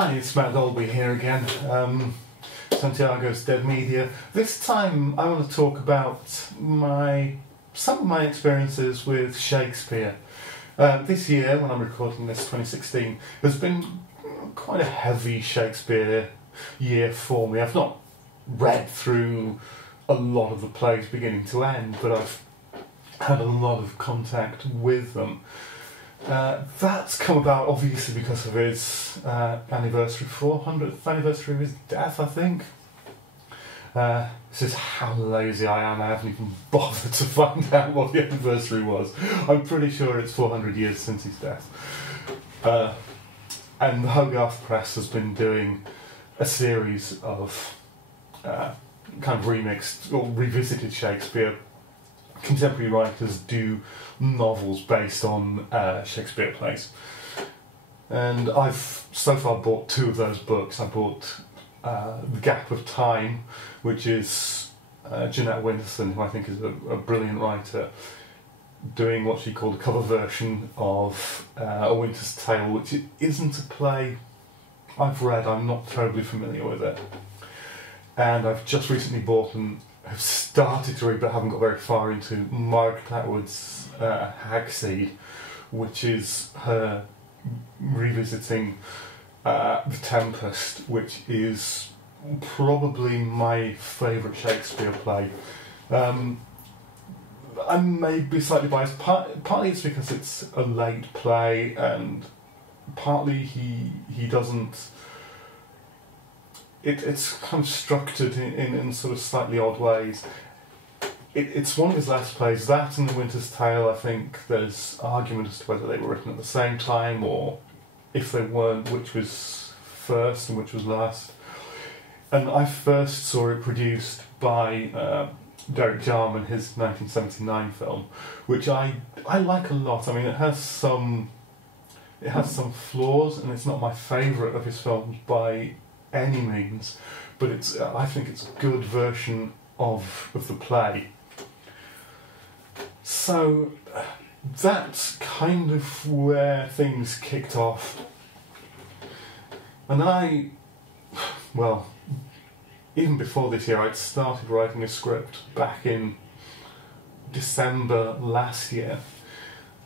Hi, it's Matt Dalby here again, Santiago's Dead Media. This time I want to talk about some of my experiences with Shakespeare. This year, when I'm recording this, 2016, has been quite a heavy Shakespeare year for me. I've not read through a lot of the plays beginning to end, but I've had a lot of contact with them. That's come about obviously because of his anniversary, 400th anniversary of his death, I think. This is how lazy I am. I haven't even bothered to find out what the anniversary was. I'm pretty sure it's 400 years since his death. And the Hogarth Press has been doing a series of kind of remixed or revisited Shakespeare. Contemporary writers do novels based on Shakespeare plays, and I've so far bought two of those books. I bought The Gap of Time, which is Jeanette Winterson, who I think is a brilliant writer, doing what she called a cover version of A Winter's Tale, which isn't a play I've read. I'm not terribly familiar with it, and I've just recently bought and have started to read but haven't got very far into Margaret Atwood's Hagseed, which is her revisiting The Tempest, which is probably my favourite Shakespeare play. I may be slightly biased, partly it's because it's a late play, and partly he doesn't... It's kind of structured in sort of slightly odd ways. It's one of his last plays. That and The Winter's Tale, I think there's argument as to whether they were written at the same time, or if they weren't, which was first and which was last. And I first saw it produced by Derek Jarman, his 1979 film, which I like a lot. I mean, it has some flaws, and it's not my favourite of his films by any means, but I think it's a good version of the play. So that's kind of where things kicked off. And well, even before this year, I'd started writing a script back in December last year,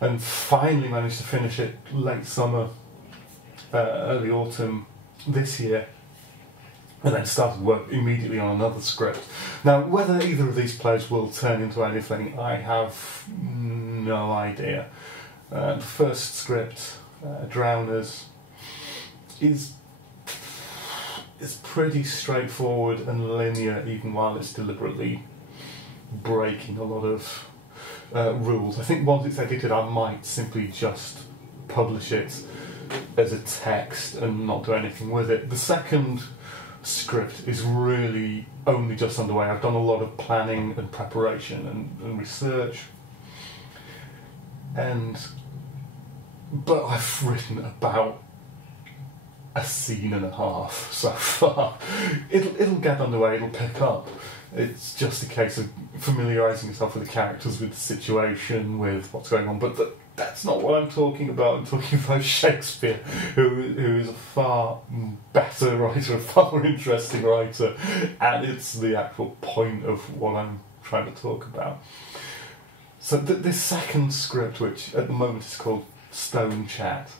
and finally managed to finish it late summer, early autumn this year. And then started work immediately on another script. Now, whether either of these plays will turn into anything, I have no idea. The first script, Drowners, is pretty straightforward and linear, even while it's deliberately breaking a lot of rules. I think once it's edited, I might simply just publish it as a text and not do anything with it. The second script is really only just underway. I've done a lot of planning and preparation and research, but I've written about a scene and a half so far. It'll get underway, it'll pick up. It's just a case of familiarising yourself with the characters, with the situation, with what's going on, but that's not what I'm talking about. I'm talking about Shakespeare, who is a far better writer, a far more interesting writer, and it's the actual point of what I'm trying to talk about. So this second script, which at the moment is called Stone Chat,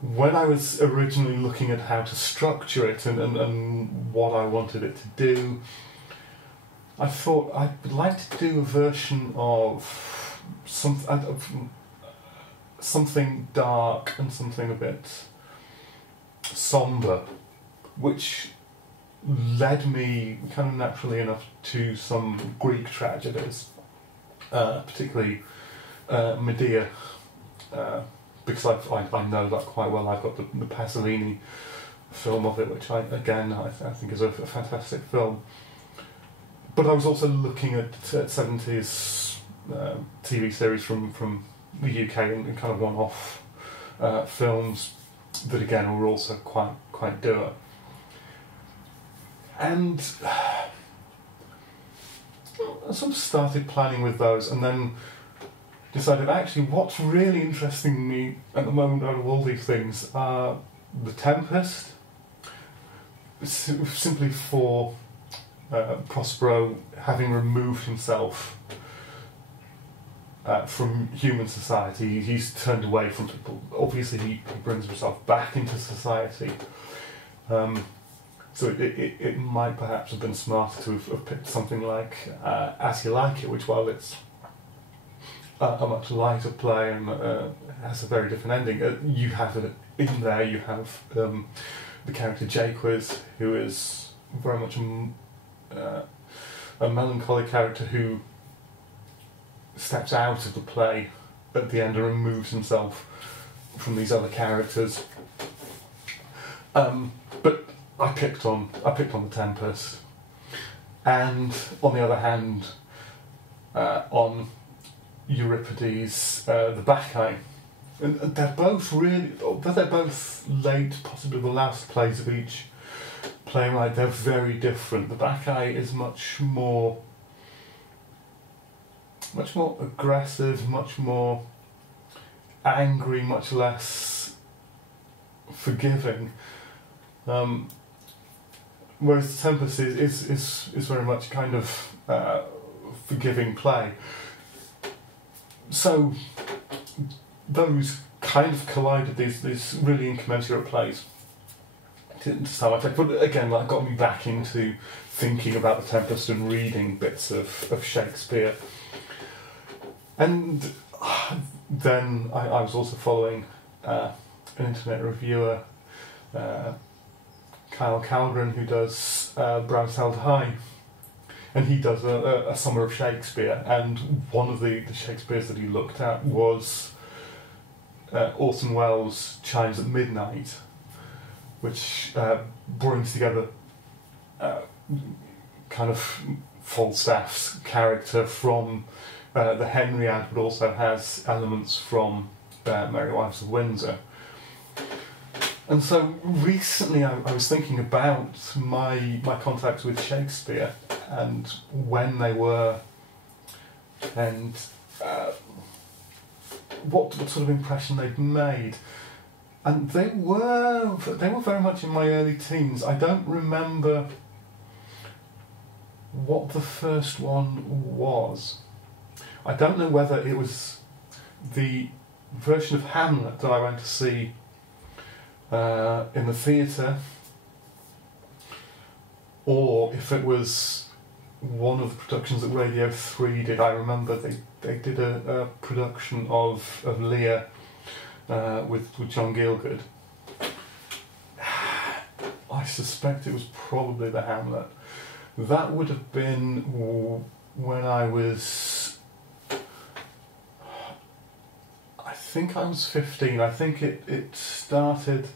when I was originally looking at how to structure it and what I wanted it to do, I thought I'd like to do a version of something dark and something a bit sombre, which led me kind of naturally enough to some Greek tragedies, particularly Medea, because I know that quite well. I've got the Pasolini film of it, which I think is a fantastic film. But I was also looking at 70s TV series from the UK and kind of one-off films that again were also quite dour. And I sort of started planning with those, and then decided actually what's really interesting me at the moment out of all these things are The Tempest, simply for Prospero having removed himself from human society. He's turned away from people. Obviously, he brings himself back into society. So it might perhaps have been smarter to have picked something like As You Like It, which, while it's a much lighter play and has a very different ending, you have it in there. You have the character Jaques, who is very much a melancholy character who steps out of the play at the end and removes himself from these other characters. But I picked on the Tempest, and on the other hand, on Euripedes, the Bacchae, and they're both late, possibly the last plays of each playwright. They're very different. The Bacchae is much more aggressive, much more angry, much less forgiving. Whereas The Tempest is very much kind of forgiving play. So those kind of collided, these really incommensurate plays. To some effect, but again, that got me back into thinking about The Tempest and reading bits of Shakespeare. And then I was also following an internet reviewer, Kyle Calgren, who does Braunfeld High, and he does a summer of Shakespeare, and one of the Shakespeares that he looked at was Orson Welles' Chimes at Midnight, which brings together kind of Falstaff's character from the Henriade, but also has elements from Merry Wives of Windsor. And so recently I was thinking about my contacts with Shakespeare and when they were, and what sort of impression they'd made. And they were very much in my early teens. I don't remember what the first one was. I don't know whether it was the version of Hamlet that I went to see in the theatre, or if it was one of the productions that Radio 3 did. I remember they did a production of Lear with John Gielgud. I suspect it was probably the Hamlet. That would have been when I was, I think I was 15. I think it started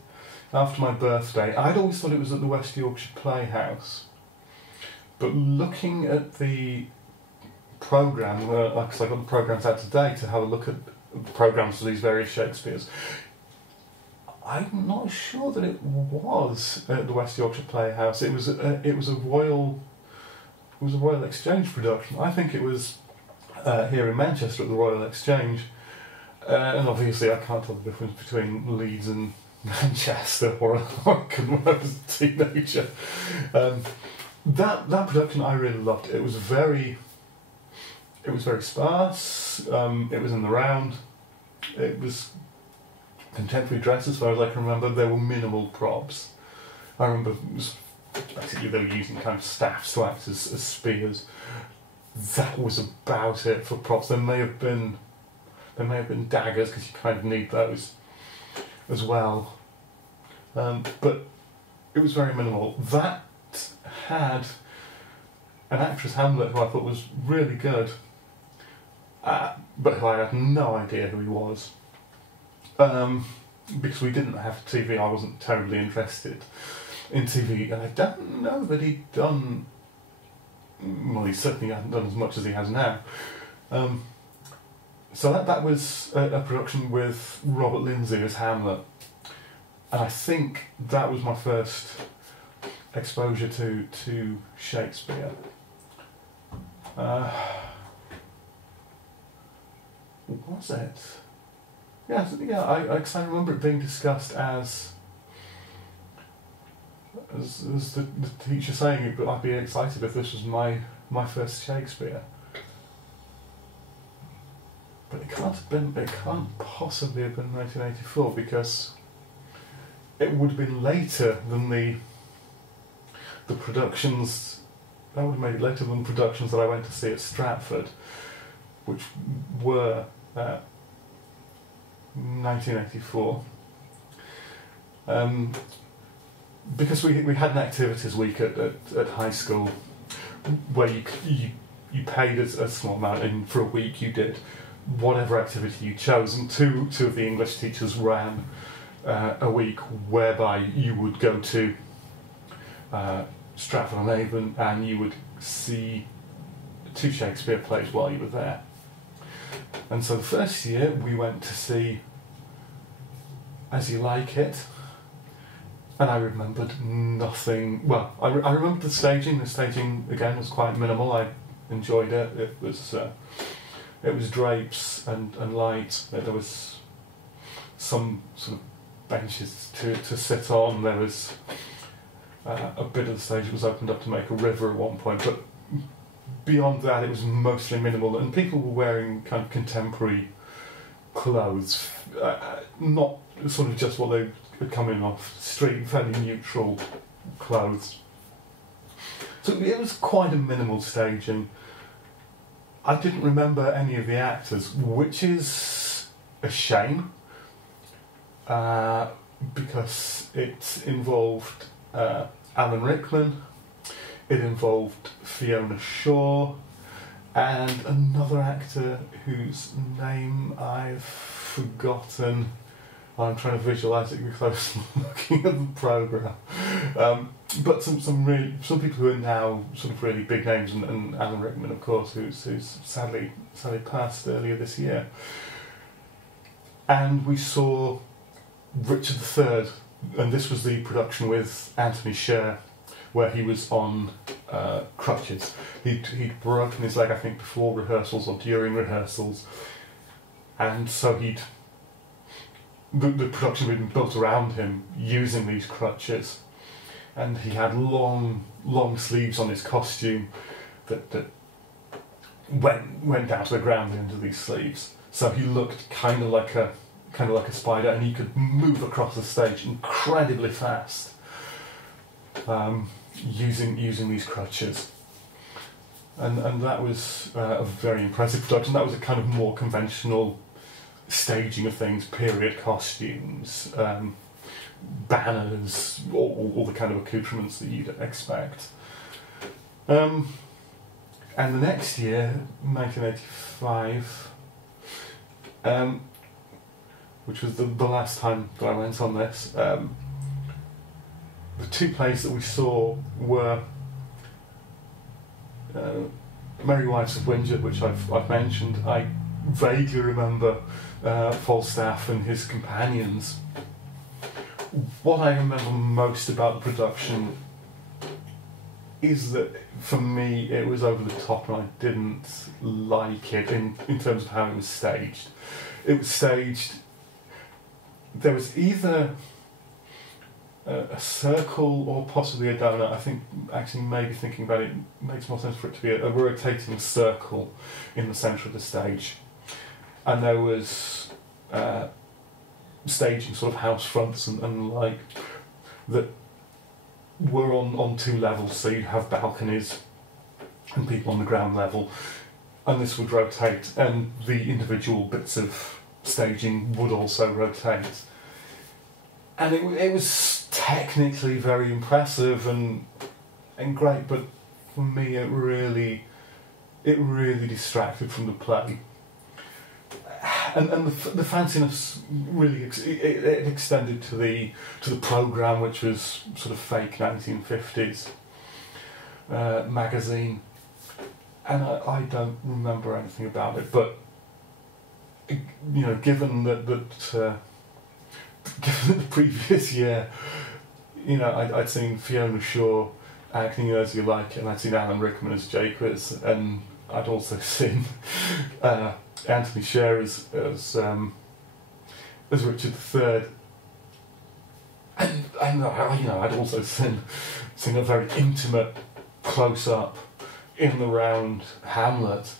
after my birthday. I'd always thought it was at the West Yorkshire Playhouse, but looking at the programme, like I got the programmes out today to have a look at the programmes for these various Shakespeares, I'm not sure that it was at the West Yorkshire Playhouse. It was a Royal Exchange production. I think it was here in Manchester at the Royal Exchange. And obviously I can't tell the difference between Leeds and Manchester, or I couldn't when I was a teenager. That production I really loved. It was very sparse. It was in the round. It was contemporary dress as far as I can remember. There were minimal props. I remember basically they were using kind of staffs to act as spears. That was about it for props. There may have been daggers, because you kind of need those as well. But it was very minimal. That had an actress, Hamlet, who I thought was really good, but who I had no idea who he was. Because we didn't have TV, I wasn't terribly interested in TV, and I don't know that he'd done, well, he certainly hadn't done as much as he has now. So that was a production with Robert Lindsay as Hamlet, and I think that was my first exposure to Shakespeare. Was it? Yeah, I remember it being discussed as as the teacher saying, I'd be excited if this was my first Shakespeare. But it can't possibly have been 1984, because it would have been later than the productions. That would have made it later than the productions that I went to see at Stratford, which were 1984. Because we had an activities week at high school where you paid a small amount, and for a week you did whatever activity you chose, and two of the English teachers ran a week whereby you would go to Stratford-on-Avon and you would see 2 Shakespeare plays while you were there. And so the first year we went to see As You Like It, and I remembered nothing. Well, I remembered the staging. The staging again was quite minimal. I enjoyed it. It was drapes and light. There was some sort of benches to sit on. There was a bit of the stage that was opened up to make a river at one point, but beyond that it was mostly minimal, and people were wearing kind of contemporary clothes, not sort of just what they had come in off the street, fairly neutral clothes. So it was quite a minimal staging. I didn't remember any of the actors, which is a shame, because it involved Alan Rickman, it involved Fiona Shaw, and another actor whose name I've forgotten. I'm trying to visualise it because I was looking at the programme. But some people who are now sort of really big names, and Alan Rickman, of course, who's sadly passed earlier this year. And we saw Richard III, and this was the production with Anthony Sher, where he was on crutches. He'd broken his leg, I think, before rehearsals or during rehearsals, and so the production had been built around him using these crutches, and he had long sleeves on his costume that went down to the ground into these sleeves. So he looked kind of like a spider, and he could move across the stage incredibly fast, using these crutches. And that was a very impressive production. That was a kind of more conventional staging of things, period costumes, banners, all the kind of accoutrements that you'd expect. And the next year, 1985, which was the last time that I went on this, the 2 plays that we saw were Merry Wives of Windsor, which I've mentioned. I vaguely remember Falstaff and his companions. What I remember most about the production is that, for me, it was over the top, and I didn't like it in terms of how it was staged. It was staged... There was either a circle or possibly a donut. I think, actually, maybe thinking about it, makes more sense for it to be a rotating circle in the centre of the stage. And there was staging sort of house fronts and like that were on 2 levels, so you'd have balconies and people on the ground level, and this would rotate, and the individual bits of staging would also rotate. And it was technically very impressive and great, but for me it really distracted from the play. And the fanciness really it extended to the programme, which was sort of fake 1950s magazine, and I don't remember anything about it. But given that given the previous year, I'd seen Fiona Shaw acting As You Like It, and I'd seen Alan Rickman as Jaques, and I'd also seen Anthony Sher as Richard III, and I'd also seen a very intimate close-up in the round Hamlet,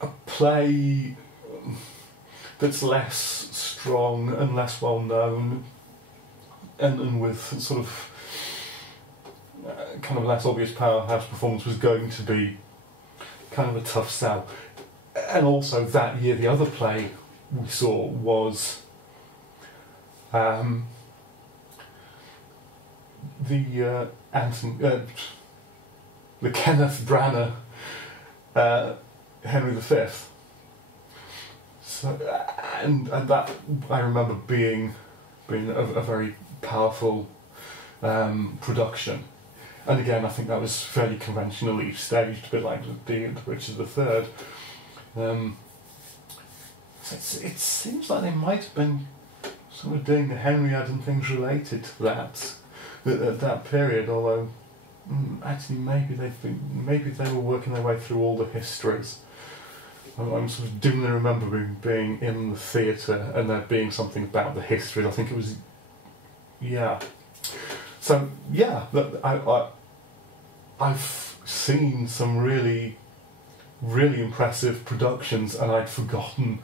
a play that's less strong and less well known, and with sort of kind of less obvious powerhouse performance, was going to be kind of a tough sell. And also that year, the other play we saw was the Kenneth Branagh Henry V. So and that I remember being a very powerful production. And again, I think that was fairly conventionally staged, a bit like the Richard III. So it seems like they might have been sort of doing the Henriad and things related to that at that period. Although actually, maybe they were working their way through all the histories. I'm sort of dimly remembering being in the theatre and there being something about the history. I think it was, yeah. So yeah, I've seen some really, really impressive productions, and I'd forgotten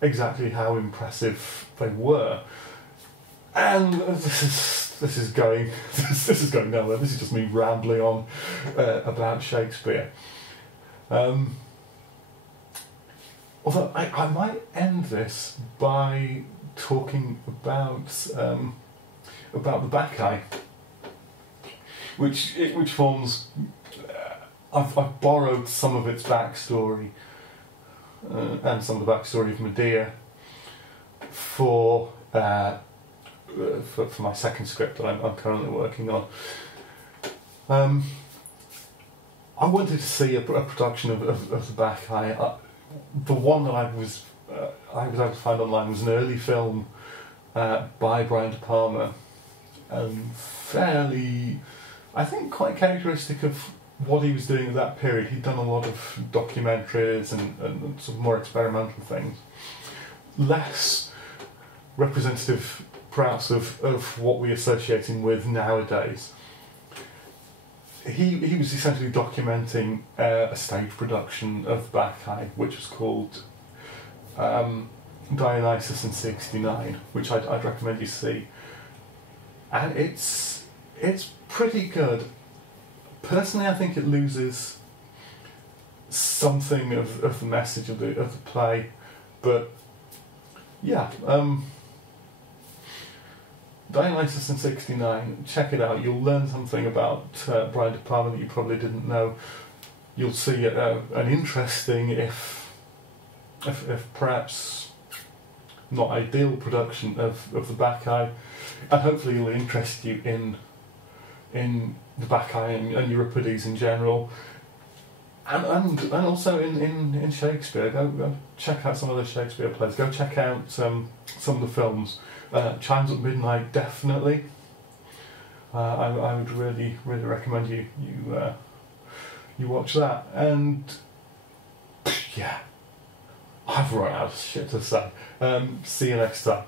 exactly how impressive they were. And this is going nowhere. This is just me rambling on about Shakespeare. Although I might end this by talking about the Bacchae, which forms. I've borrowed some of its backstory and some of the backstory of Medea for my second script that I'm currently working on. I wanted to see a production of the Bacchae. The one that I was able to find online was an early film by Brian De Palma, fairly, I think, quite characteristic of what he was doing at that period. He'd done a lot of documentaries and some more experimental things, less representative perhaps of what we associate him with nowadays. He was essentially documenting a stage production of Bacchae, which was called Dionysus in 69, which I'd recommend you see. And it's pretty good. Personally, I think it loses something of the message of the play, but yeah. Dionysus in 69, check it out. You'll learn something about Brian De Palma that you probably didn't know. You'll see an interesting, if perhaps not ideal, production of the Bacchae, and hopefully it'll interest you in the Bacchae and Euripedes in general, and also in Shakespeare. Go check out some of the Shakespeare plays. Go check out some of the films. Chimes at Midnight, definitely. I would really recommend you watch that. And yeah, I've run out of shit to say. See you next time.